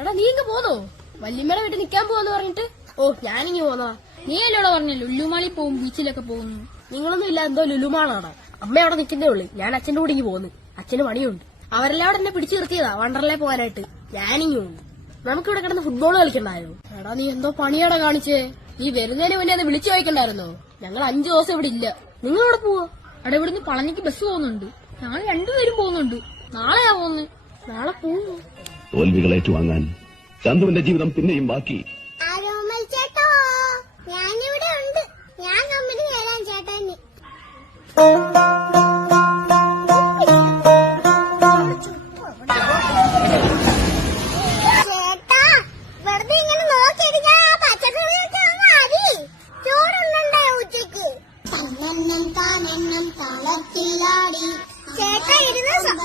എടാ നീ ഇങ്ങ് പോന്നോ? വല്യമ്മയുടെ വീട്ടിൽ നിക്കാൻ പോവാന്ന് പറഞ്ഞിട്ട്? ഓ ഞാനിങ്ങി പോന്നാ. നീ അല്ലോടെ പറഞ്ഞ ലുല്ലുമാളി പോവും ബീച്ചിലൊക്കെ പോകുന്നു. നിങ്ങളൊന്നും ഇല്ല എന്തോ ലുലുമാളാണ് അമ്മ അവിടെ നിൽക്കുന്നേ ഉള്ളു. ഞാൻ അച്ഛന്റെ കൂടെ ഇങ്ങ് പോകുന്നു അച്ഛന് പണിയുണ്ട്. അവരെല്ലാം അവിടെ എന്നെ പിടിച്ചു നിർത്തിയതാ വണ്ടർലേ പോകാനായിട്ട്. ഞാനിങ്ങി പോന്നു. നമുക്കിവിടെ കിടന്ന് ഫുട്ബോൾ കളിക്കണ്ടായോ? എടാ നീ എന്തോ പണിയാടാ കാണിച്ചേ. നീ വരുന്നതിന് മുന്നേ അത് വിളിച്ചു ചോദിക്കണ്ടായിരുന്നോ? ഞങ്ങൾ അഞ്ചു ദിവസം ഇവിടെ ഇല്ല. നിങ്ങൾ ഇവിടെ പോവാ? അവിടെ ഇവിടുന്ന് പളനിക്ക് ബസ് പോകുന്നുണ്ട്. ഞങ്ങൾ രണ്ടുപേരും പോകുന്നുണ്ട്. നാളെയാ പോകുന്നത് നാളെ പോവോ തോൽവികൾ ഏറ്റുവാങ്ങാൻ. ചന്തുവിന്റെ ജീവിതം പിന്നെയും ബാക്കി. ഉണ്ട്. ഞാൻ ചേട്ടാ ഇരുന്ന്